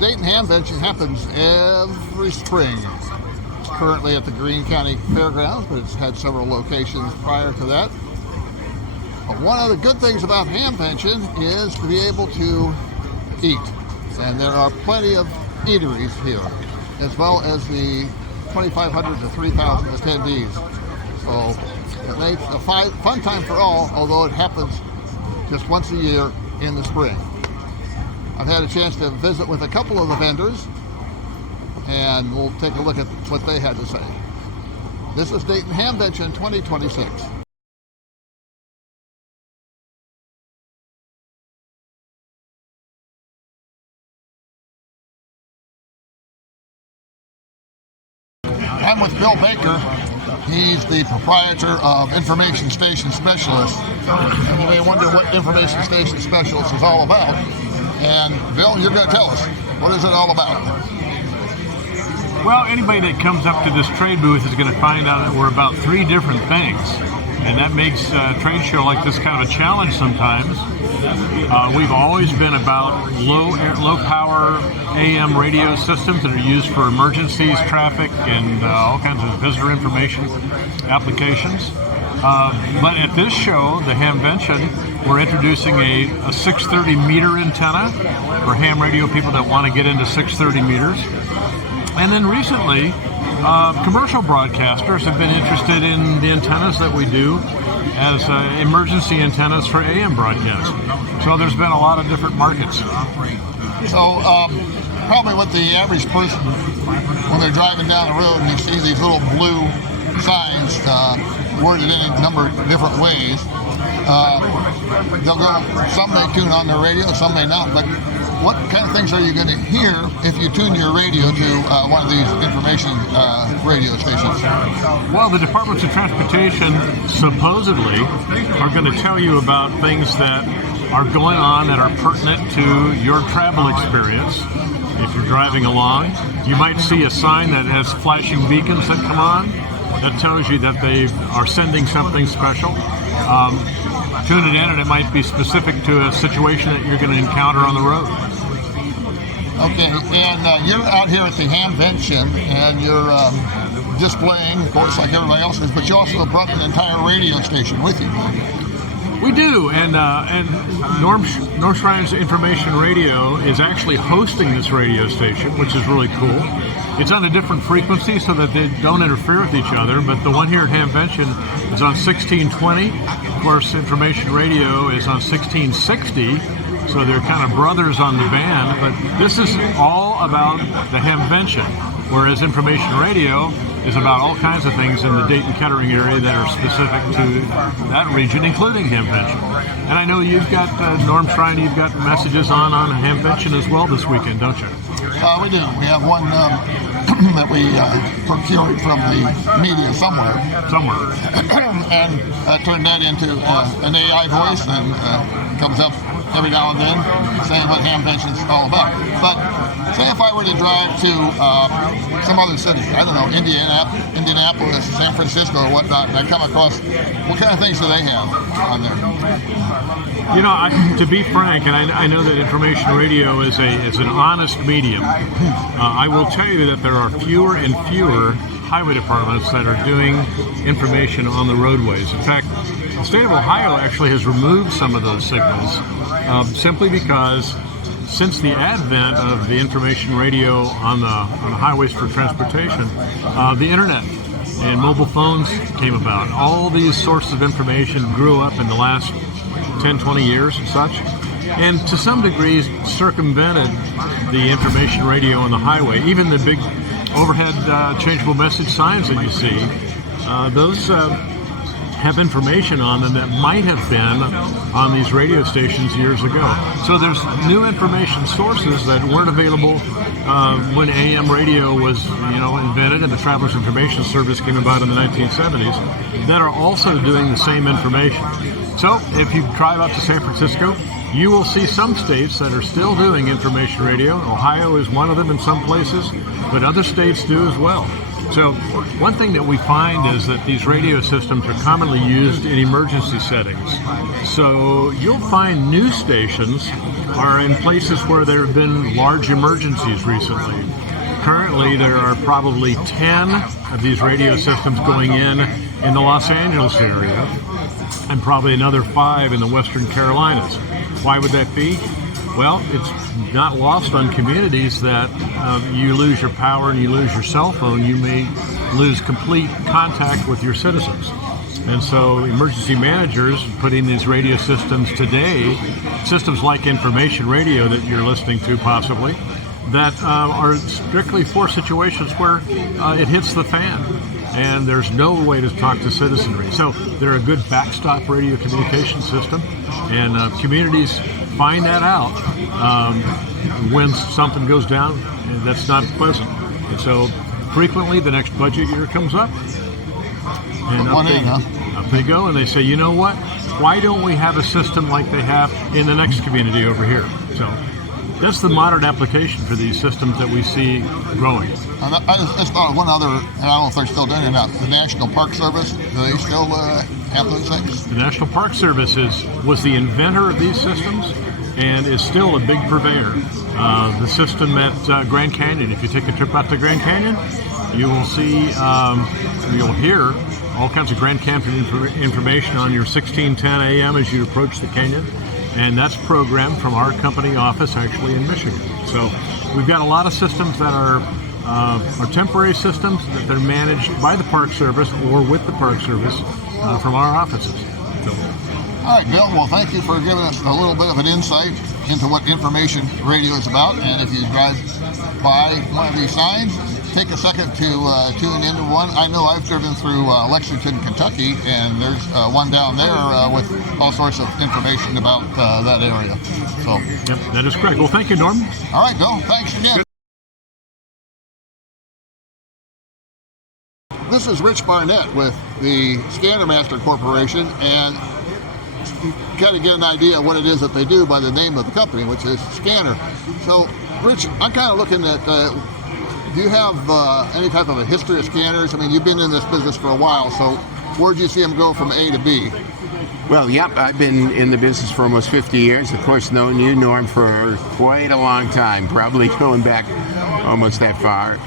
Dayton Hamvention happens every spring. It's currently at the Greene County Fairgrounds, but it's had several locations prior to that. But one of the good things about Hamvention is to be able to eat. And there are plenty of eateries here, as well as the 2,500 to 3,000 attendees. So it makes a fun time for all, although it happens just once a year in the spring. I've had a chance to visit with a couple of the vendors, and we'll take a look at what they had to say. This is Dayton Hamvention 2026. I'm with Bill Baker. He's the proprietor of Information Station Specialist. And you may wonder what Information Station Specialist is all about. And Bill, you're going to tell us, what is it all about? Well, anybody that comes up to this trade booth is going to find out that we're about three different things. And that makes a trade show like this kind of a challenge sometimes. We've always been about low power AM radio systems that are used for emergencies, traffic, and all kinds of visitor information applications. But at this show, the Hamvention, we're introducing a 630 meter antenna for ham radio people that want to get into 630 meters. And then recently, commercial broadcasters have been interested in the antennas that we do as emergency antennas for AM broadcast. So there's been a lot of different markets. So probably what the average person, when they're driving down the road and they see these little blue signs worded in a number of different ways, they'll go, some may tune on their radio, some may not, but what kind of things are you going to hear if you tune your radio to one of these information radio stations? Well, the Departments of Transportation supposedly are going to tell you about things that are going on that are pertinent to your travel experience. If you're driving along, you might see a sign that has flashing beacons that come on. That tells you that they are sending something special. Tune it in and it might be specific to a situation that you're going to encounter on the road. Okay, and you're out here at the Hamvention and you're displaying, of course, like everybody else is, but you also brought an entire radio station with you. We do, and North Shrine's Information Radio is actually hosting this radio station, which is really cool. It's on a different frequency so that they don't interfere with each other, but the one here at Hamvention is on 1620. Of course, Information Radio is on 1660, so they're kind of brothers on the band, but this is all about the Hamvention, whereas Information Radio is about all kinds of things in the Dayton-Kettering area that are specific to that region, including Hamvention. And I know you've got, Norm Shrine, you've got messages on Hamvention as well this weekend, don't you? We do. We have one that we procured from the media somewhere. And turned that into an AI voice, and comes up every now and then saying what Hamvention's all about. But say if I were to drive to some other city, I don't know, Indianapolis, San Francisco, or whatnot, and I come across, what kind of things do they have on there? You know, to be frank, and I know that Information Radio is an honest medium, I will tell you that there are fewer and fewer highway departments that are doing information on the roadways. In fact, the state of Ohio actually has removed some of those signals simply because since the advent of the information radio on the highways for transportation, the internet and mobile phones came about. All these sources of information grew up in the last 10, 20 years and such, and to some degree circumvented the information radio on the highway. Even the big overhead changeable message signs that you see, those have information on them that might have been on these radio stations years ago. So there's new information sources that weren't available when AM radio was, invented and the Travelers Information Service came about in the 1970s, that are also doing the same information. So if you drive out to San Francisco, you will see some states that are still doing information radio. Ohio is one of them in some places, but other states do as well. So one thing that we find is that these radio systems are commonly used in emergency settings. So you'll find news stations are in places where there have been large emergencies recently. Currently, there are probably 10 of these radio systems going in the Los Angeles area, and probably another 5 in the Western Carolinas. Why would that be? Well, it's not lost on communities that you lose your power and you lose your cell phone, you may lose complete contact with your citizens. And so emergency managers putting these radio systems today, systems like information radio that you're listening to possibly, that are strictly for situations where it hits the fan and there's no way to talk to citizenry. So they're a good backstop radio communication system, and communities find that out when something goes down and that's not pleasant. And so frequently the next budget year comes up, and up they go, and they say, you know what, why don't we have a system like they have in the next community over here? So that's the modern application for these systems that we see growing. I just thought of one other, and I don't know if they're still doing it or not, the National Park Service. Do they still have those things? The National Park Service was the inventor of these systems and is still a big purveyor. The system at Grand Canyon, if you take a trip out to Grand Canyon, you will see, you'll hear all kinds of Grand Canyon information on your 1610 AM as you approach the canyon. And that's programmed from our company office actually in Michigan. So we've got a lot of systems that are temporary systems that they're managed by the Park Service or with the Park Service from our offices. So. All right, Bill, well, thank you for giving us a little bit of an insight into what information radio is about. And if you drive by one of these signs, take a second to tune into one. I know I've driven through Lexington, Kentucky, and there's one down there with all sorts of information about that area. So, yep, that is correct. Well, thank you, Norm. All right, Bill, thanks again. This is Rich Barnett with the Scanner Master Corporation, and you got to get an idea of what it is that they do by the name of the company, which is Scanner. So, Rich, I'm kind of looking at, do you have any type of a history of scanners? I mean, you've been in this business for a while, so where'd you see them go from A to B? Well, yep, I've been in the business for almost 50 years. Of course, known you, Norm, for quite a long time, probably going back almost that far.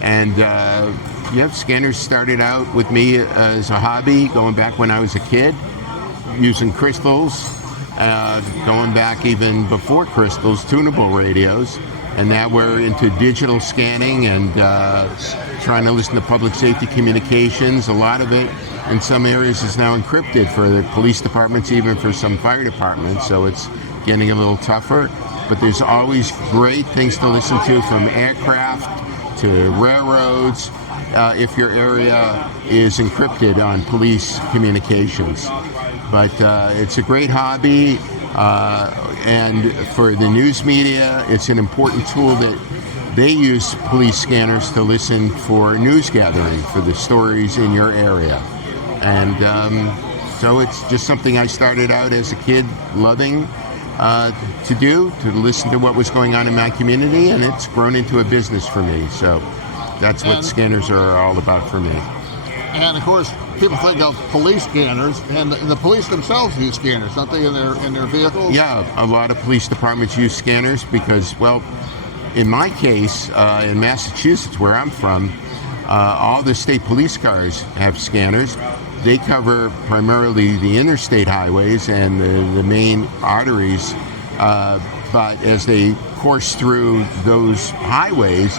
And, yep, scanners started out with me as a hobby, going back when I was a kid, using crystals, going back even before crystals, tunable radios. And now we're into digital scanning and trying to listen to public safety communications. A lot of it in some areas is now encrypted for the police departments, even for some fire departments. So it's getting a little tougher. But there's always great things to listen to, from aircraft to railroads, if your area is encrypted on police communications. But it's a great hobby. And for the news media, it's an important tool that they use police scanners to listen for news gathering for the stories in your area. And so it's just something I started out as a kid loving to do, to listen to what was going on in my community, and it's grown into a business for me. So that's what scanners are all about for me. And of course, people think of police scanners, and the police themselves use scanners, don't they, in their vehicles? Yeah, a lot of police departments use scanners because, well, in my case, in Massachusetts, where I'm from, all the state police cars have scanners. They cover primarily the interstate highways and the main arteries, but as they course through those highways,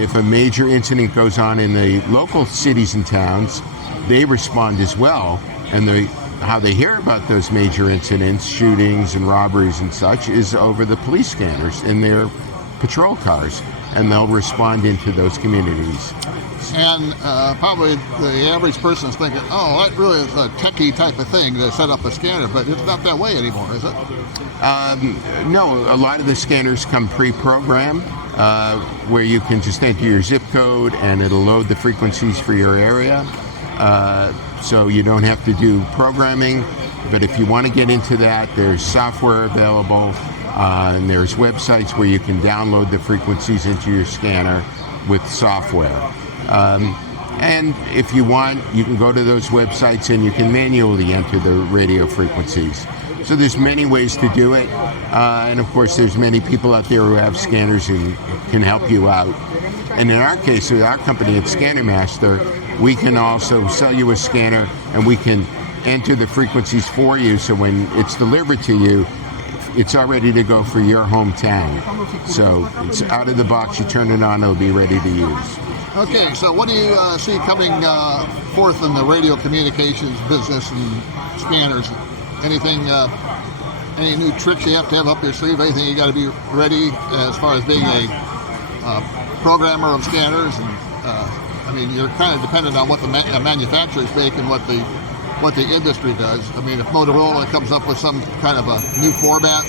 if a major incident goes on in the local cities and towns, they respond as well. And how they hear about those major incidents, shootings and robberies and such, is over the police scanners in their patrol cars, and they'll respond into those communities. And probably the average person is thinking, oh, that really is a techie type of thing to set up a scanner, but it's not that way anymore, is it? No, a lot of the scanners come pre-programmed, where you can just enter your zip code and it'll load the frequencies for your area. So you don't have to do programming. But if you want to get into that, there's software available, and there's websites where you can download the frequencies into your scanner with software. And if you want, you can go to those websites and you can manually enter the radio frequencies. So there's many ways to do it. And of course, there's many people out there who have scanners who can help you out. And in our case, with our company at Scanner Master, we can also sell you a scanner and we can enter the frequencies for you. So when it's delivered to you, it's all ready to go for your hometown. So it's out of the box, you turn it on, it'll be ready to use. Okay, so what do you see coming forth in the radio communications business and scanners? Anything, any new tricks you have to have up your sleeve? Anything you got to be ready as far as being a programmer of scanners? And I mean, you're kind of dependent on what the manufacturers make and what the industry does. I mean, if Motorola comes up with some kind of a new format,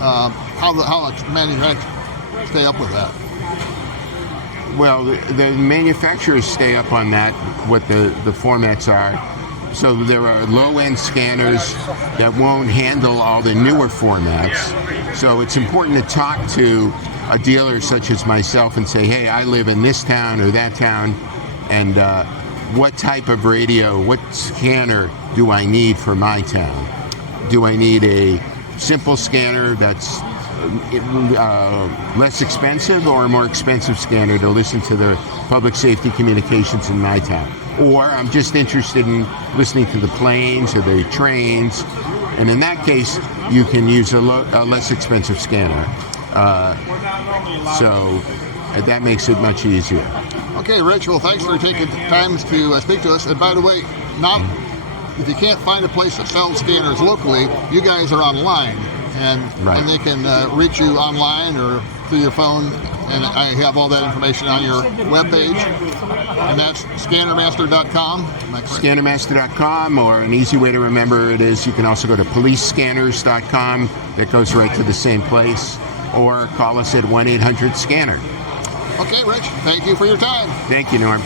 how the manufacturers stay up with that? Well, the manufacturers stay up on that, what the formats are. So there are low-end scanners that won't handle all the newer formats. So it's important to talk to a dealer such as myself and say, hey, I live in this town or that town, and what type of radio, what scanner do I need for my town? Do I need a simple scanner that's less expensive or a more expensive scanner to listen to the public safety communications in my town? Or I'm just interested in listening to the planes or the trains, and in that case, you can use a less expensive scanner. So that makes it much easier. Okay, Rich, well, thanks for taking time to speak to us. And by the way, if you can't find a place that sells scanners locally, you guys are online, and they can reach you online or through your phone, and I have all that information on your webpage, and that's scannermaster.com. Scannermaster.com, or an easy way to remember it is you can also go to policescanners.com. That goes right to the same place, or call us at 1-800-SCANNER. Okay, Rich, thank you for your time. Thank you, Norm.